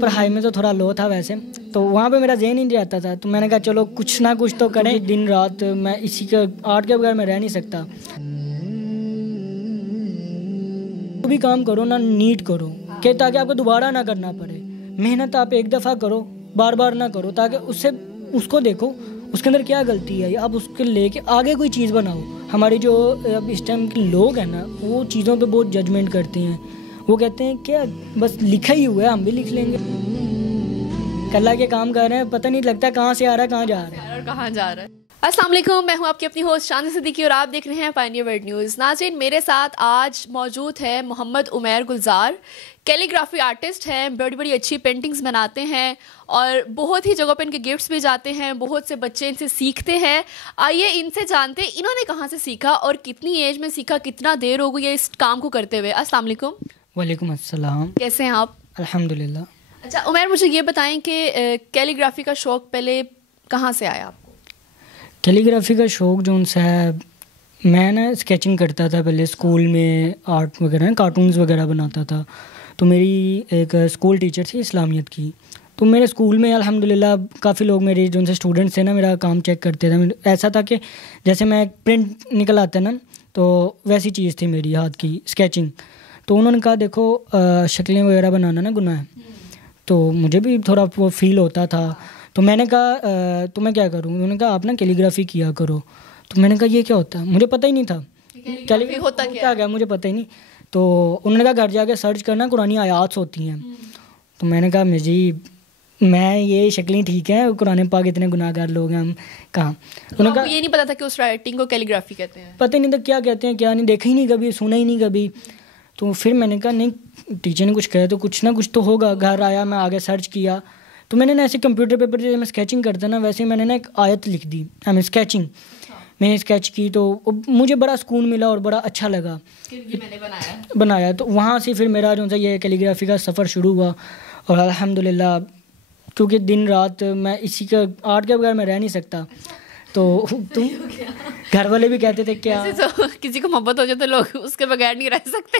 पढ़ाई में तो थोड़ा लो था वैसे, तो वहाँ पे मेरा ज़हन ही नहीं रहता था। तो मैंने कहा चलो कुछ ना कुछ तो करें, दिन रात मैं इसी के आर्ट के बगैर मैं रह नहीं सकता। तो भी काम करो ना, नीट करो कि ताकि आपको दोबारा ना करना पड़े। मेहनत आप एक दफ़ा करो, बार बार ना करो, ताकि उसको देखो उसके अंदर क्या गलती है, आप उसके लेके आगे कोई चीज़ बनाओ। हमारी जो अब इस टाइम के लोग हैं ना, वो चीज़ों पे बहुत जजमेंट करते हैं। वो कहते हैं क्या बस लिखा ही हुआ है, हम भी लिख लेंगे। कला के काम कर रहे हैं, पता नहीं लगता कहाँ से आ रहा है, कहाँ जा रहा है और कहाँ जा रहा है। अस्सलाम वालेकुम, मैं हूं आपकी अपनी होस्ट शांति सिद्दीकी और आप देख रहे हैं पायनियर वर्ल्ड न्यूज़। नाज़रीन, मेरे साथ आज मौजूद है मोहम्मद उमैर गुलजार। कैलीग्राफी आर्टिस्ट हैं, बड़ी बड़ी अच्छी पेंटिंग्स बनाते हैं और बहुत ही जगहों पे इनके गिफ्ट्स भी जाते हैं। बहुत से बच्चे इनसे सीखते हैं। आइए इनसे जानते हैं इन्होंने कहाँ से सीखा और कितनी एज में सीखा, कितना देर हो गई है इस काम को करते हुए। अस्सलाम वालेकुम। वालेकुम अस्सलाम। कैसे हैं आप? अल्हम्दुलिल्लाह। अच्छा उमैर, मुझे ये बताएं कि कैलीग्राफी का शौक़ पहले कहाँ से आया आपको? कैलीग्राफी का शौक़ जो उनसे है, मैं ना स्केचिंग करता था पहले स्कूल में, आर्ट वगैरह कार्टून्स वगैरह बनाता था। तो मेरी एक स्कूल टीचर थी इस्लामियत की, तो मेरे स्कूल में अल्हम्दुलिल्लाह काफ़ी लोग मेरे जो उनसे स्टूडेंट्स थे ना, मेरा काम चेक करते थे। ऐसा था कि जैसे मैं प्रिंट निकल आता है ना, तो वैसी चीज़ थी मेरी हाथ की स्केचिंग। तो उन्होंने कहा देखो शक्लें वगैरह बनाना ना गुनाह है, तो मुझे भी थोड़ा वो फील होता था। तो मैंने कहा तो मैं क्या करूँ? उन्होंने कहा आप ना कैलीग्राफी किया करो। तो मैंने कहा ये क्या होता है, मुझे पता ही नहीं था कैलीग्राफी होता क्या, मुझे पता ही नहीं। तो उन्होंने कहा घर जाके सर्च करना, कुरानी आयात होती हैं। तो मैंने कहा जी मैं ये शक्लें ठीक हैं, कुरान पाक इतने गुनाहगार लोग हैं हम कहाँ। उन्होंने कहा ये नहीं पता था कि उस राइटिंग को कैलीग्राफी कहते हैं? पता ही नहीं था क्या कहते हैं क्या नहीं, देखा ही नहीं कभी, सुना ही नहीं कभी। तो फिर मैंने कहा नहीं टीचर ने कुछ कहा तो कुछ ना कुछ तो होगा। घर आया, मैं आगे सर्च किया, तो मैंने ना ऐसे कंप्यूटर पेपर जैसे मैं स्केचिंग करता ना, वैसे मैंने ना एक आयत लिख दी। स्केचिंग मैंने स्केच की, तो मुझे बड़ा सुकून मिला और बड़ा अच्छा लगा कि मैंने बनाया। तो वहाँ से फिर मेरा जो सा ये कैलीग्राफी का सफ़र शुरू हुआ। और अल्हम्दुलिल्लाह, क्योंकि दिन रात मैं इसी का आर्ट के बगैर मैं रह नहीं सकता। तो तुम घर वाले भी कहते थे क्या तो किसी को मोहब्बत हो जाए तो लोग उसके बगैर नहीं रह सकते।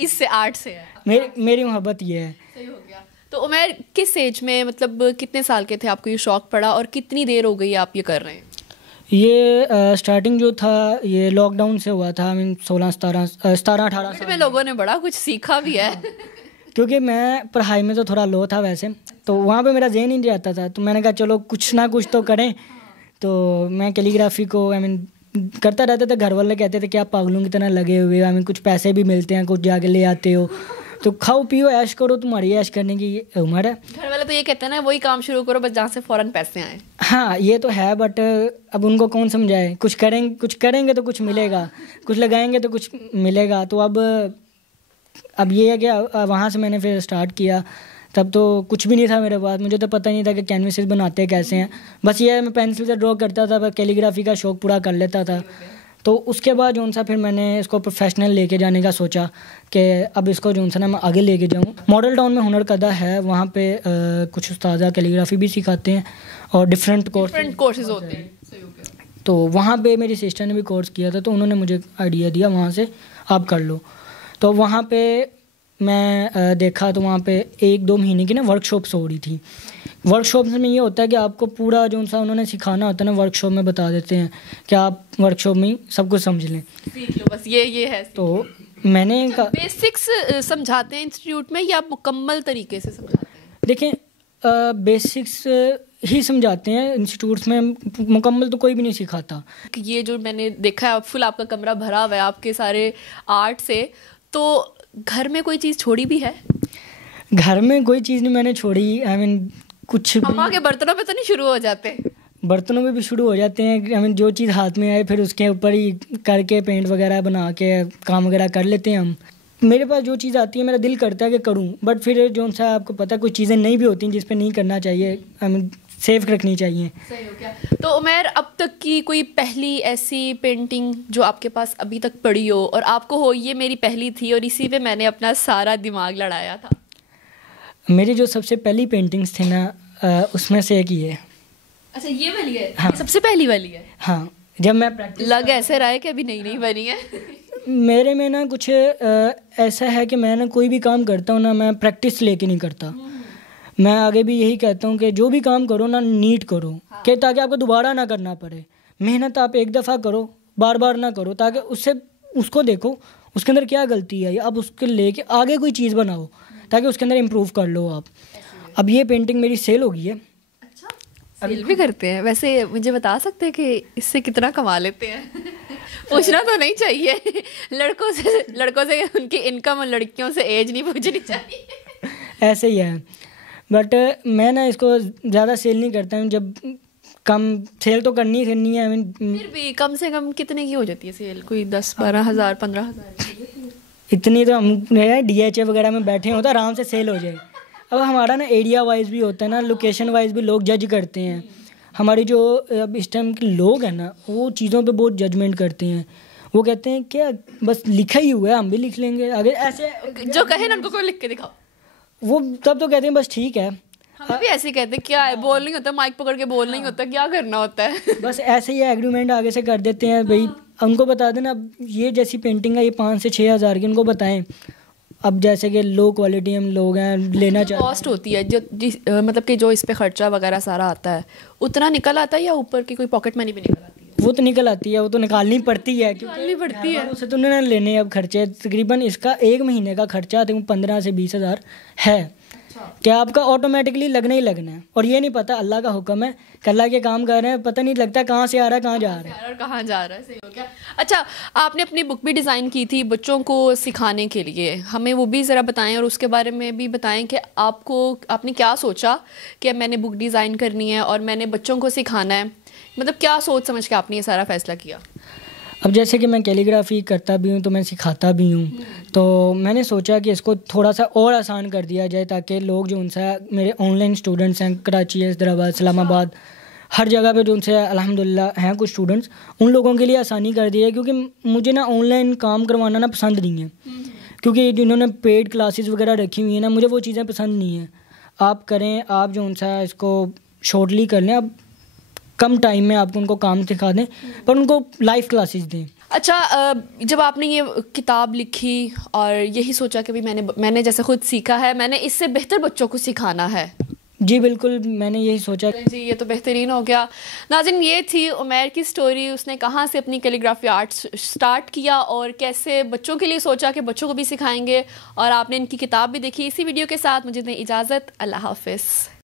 इससे आर्ट से है मेरी मोहब्बत ये है। सही हो गया। तो उमैर किस एज में, मतलब कितने साल के थे आपको ये शौक़ पड़ा और कितनी देर हो गई आप ये कर रहे हैं? ये स्टार्टिंग जो था ये लॉकडाउन से हुआ था। 16-17-18 साल में लोगों ने बड़ा कुछ सीखा भी है। क्योंकि मैं पढ़ाई में तो थोड़ा लो था वैसे, तो वहाँ पे मेरा ज़हन ही नहीं रहता था। तो मैंने कहा चलो कुछ ना कुछ तो करें। तो मैं कैलीग्राफी को करता रहता था। घर वाले कहते थे कि आप पागलों की तरह लगे हुए हो, कुछ पैसे भी मिलते हैं, कुछ जाके ले आते हो, तो खाओ पियो ऐश करो, तुम्हारी ऐश करने की उम्र है। घर वाले तो ये कहते हैं ना वही काम शुरू करो बस जहाँ से फ़ौरन पैसे आए। हाँ ये तो है, बट अब उनको कौन समझाए। कुछ करेंगे तो कुछ मिलेगा, कुछ लगाएंगे तो कुछ मिलेगा। तो अब ये है कि वहाँ से मैंने फिर स्टार्ट किया। तब तो कुछ भी नहीं था मेरे पास, मुझे तो पता नहीं था कि कैनवसेस बनाते कैसे हैं। बस ये मैं पेंसिल से ड्रॉ करता था, बस कैलीग्राफी का शौक़ पूरा कर लेता था। तो उसके बाद जो सा फिर मैंने इसको प्रोफेशनल लेके जाने का सोचा कि अब इसको जो सा ना मैं आगे लेके जाऊँ। मॉडल टाउन में हुनर कदा है, वहाँ पे कुछ उस्ताद कैलीग्राफी भी सिखाते हैं और डिफरेंट कोर्सेज होते हैं। तो वहाँ पे मेरी सिस्टर ने भी कोर्स किया था, तो उन्होंने मुझे आइडिया दिया वहाँ से आप कर लो। तो वहाँ पे मैं देखा, तो वहाँ पे 1-2 महीने की ना वर्कशॉप्स हो रही थी। वर्कशॉप में ये होता है कि आपको पूरा जो सा उन्होंने सिखाना होता है ना, वर्कशॉप में बता देते हैं कि आप वर्कशॉप में सब कुछ समझ लें, सीख लो बस ये है। तो मैंने बेसिक्स समझाते हैं इंस्टीट्यूट में या मुकम्मल तरीके से समझाते हैं? देखें बेसिक्स ही समझाते हैं इंस्टीट्यूट्स में, मुकम्मल तो कोई भी नहीं सिखाता। ये जो मैंने देखा है फुल आपका कमरा भरा हुआ है आपके सारे आर्ट से, तो घर में कोई चीज़ छोड़ी भी है? घर में कोई चीज़ नहीं मैंने छोड़ी। कुछ अम्मा के बर्तनों पे तो नहीं शुरू हो जाते? बर्तनों में भी शुरू हो जाते हैं। जो चीज़ हाथ में आए फिर उसके ऊपर ही करके पेंट वगैरह बना के काम वगैरह कर लेते हैं हम। मेरे पास जो चीज़ आती है मेरा दिल करता है कि करूं, बट फिर जो सा आपको पता है कुछ चीज़ें नहीं भी होती जिस पे नहीं करना चाहिए, सेफ रखनी चाहिए। सही हो गया। तो उमैर, अब तक की कोई पहली ऐसी पेंटिंग जो आपके पास अभी तक पड़ी हो और आपको हो ये मेरी पहली थी और इसी पे मैंने अपना सारा दिमाग लड़ाया था? मेरी जो सबसे पहली पेंटिंग्स थी ना, उसमें से एक ही है। अच्छा ये वाली है? हाँ, सबसे पहली वाली है। हाँ, जब मैं प्रैक्टिस लग ऐसे रहा है कि अभी नई बनी है। मेरे में ना कुछ ऐसा है कि मैं ना कोई भी काम करता हूँ ना, मैं प्रैक्टिस लेके नहीं करता। मैं आगे भी यही कहता हूँ कि जो भी काम करो ना नीट करो, कि ताकि आपको दोबारा ना करना पड़े। मेहनत आप एक दफ़ा करो, बार बार ना करो, ताकि उसको देखो उसके अंदर क्या गलती है, अब उसके लेके आगे कोई चीज़ बनाओ ताकि उसके अंदर इम्प्रूव कर लो आप। अब ये पेंटिंग मेरी सेल हो गई है। अच्छा, सेल भी करते हैं? वैसे मुझे बता सकते हैं कि इससे कितना कमा लेते हैं? पूछना तो नहीं चाहिए, लड़कों से उनकी इनकम और लड़कियों से एज नहीं पूछनी चाहिए। ऐसे ही है, बट मैं ना इसको ज़्यादा सेल नहीं करता हूँ। जब कम सेल तो करनी है, फिर भी कम से कम कितने की हो जाती है सेल? कोई 10-12 हज़ार 15 हज़ार? इतनी तो हम DHA वगैरह में बैठे होते आराम से सेल हो जाए। अब हमारा ना एरिया वाइज भी होता है ना, लोकेशन वाइज भी लोग जज करते हैं। हमारी जो अब इस टाइम के लोग हैं ना, वो चीज़ों पे बहुत जजमेंट करते हैं। वो कहते हैं क्या बस लिखा ही हुआ है, हम भी लिख लेंगे आगे, ऐसे जो कहे ना उनको कोई लिख के दिखाओ, वो तब तो कहते हैं बस ठीक है। हम भी ऐसे ही कहते हैं, क्या है बोल नहीं होता, माइक पकड़ के बोल नहीं होता, क्या करना होता है। बस ऐसे ही एग्रीमेंट आगे से कर देते हैं भाई। उनको बता देना अब ये जैसी पेंटिंग है ये 5 से 6 हज़ार की, उनको बताएं। अब जैसे कि लो क्वालिटी हम लोग हैं, लेना चाहिए। कॉस्ट होती है जो मतलब कि जो इस पे खर्चा वगैरह सारा आता है, उतना निकल आता है या ऊपर की कोई पॉकेट मनी भी निकल आती है? वो तो निकल आती है, वो तो निकालनी पड़ती है, निकालनी पड़ती है। उसे तो उन्होंने लेने अब खर्चे तकरीबन इसका 1 महीने का खर्चा 15 से 20 हज़ार है। क्या आपका ऑटोमेटिकली लगना ही लगना है, और ये नहीं पता अल्लाह का हुक्म है कि अल्लाह के काम कर रहे हैं, पता नहीं लगता कहाँ से आ रहा है कहाँ जा रहा है और कहाँ जा रहा है। सही हो गया। अच्छा, आपने अपनी बुक भी डिज़ाइन की थी बच्चों को सिखाने के लिए, हमें वो भी ज़रा बताएं और उसके बारे में भी बताएं कि आपने क्या सोचा कि मैंने बुक डिज़ाइन करनी है और मैंने बच्चों को सिखाना है, मतलब क्या सोच समझ के आपने ये सारा फैसला किया? अब जैसे कि मैं कैलीग्राफी करता भी हूँ तो मैं सिखाता भी हूँ, तो मैंने सोचा कि इसको थोड़ा सा और आसान कर दिया जाए ताकि लोग जो उनसे मेरे ऑनलाइन स्टूडेंट्स हैं, कराची, हैदराबाद, इस्लामाबाद, हर जगह पे जो उनसे अल्हम्दुलिल्लाह हैं कुछ स्टूडेंट्स, उन लोगों के लिए आसानी कर दी है। क्योंकि मुझे ना ऑनलाइन काम करवाना ना पसंद नहीं है, क्योंकि जिन्होंने पेड क्लासेस वगैरह रखी हुई हैं ना, मुझे वो चीज़ें पसंद नहीं हैं। आप करें, आप जो उनसे इसको शॉर्टली कर लें, आप कम टाइम में आपको उनको काम सिखा दें, पर उनको लाइव क्लासेस दें। अच्छा, जब आपने ये किताब लिखी और यही सोचा कि भाई मैंने जैसे खुद सीखा है, मैंने इससे बेहतर बच्चों को सिखाना है। जी बिल्कुल, मैंने यही सोचा। जी, ये तो बेहतरीन हो गया। नाज़रीन, ये थी उमैर की स्टोरी। उसने कहाँ से अपनी कैलीग्राफी आर्ट स्टार्ट किया और कैसे बच्चों के लिए सोचा कि बच्चों को भी सिखाएंगे, और आपने इनकी किताब भी देखी। इसी वीडियो के साथ मुझे दें इजाज़त। अल्लाह हाफ़िज़।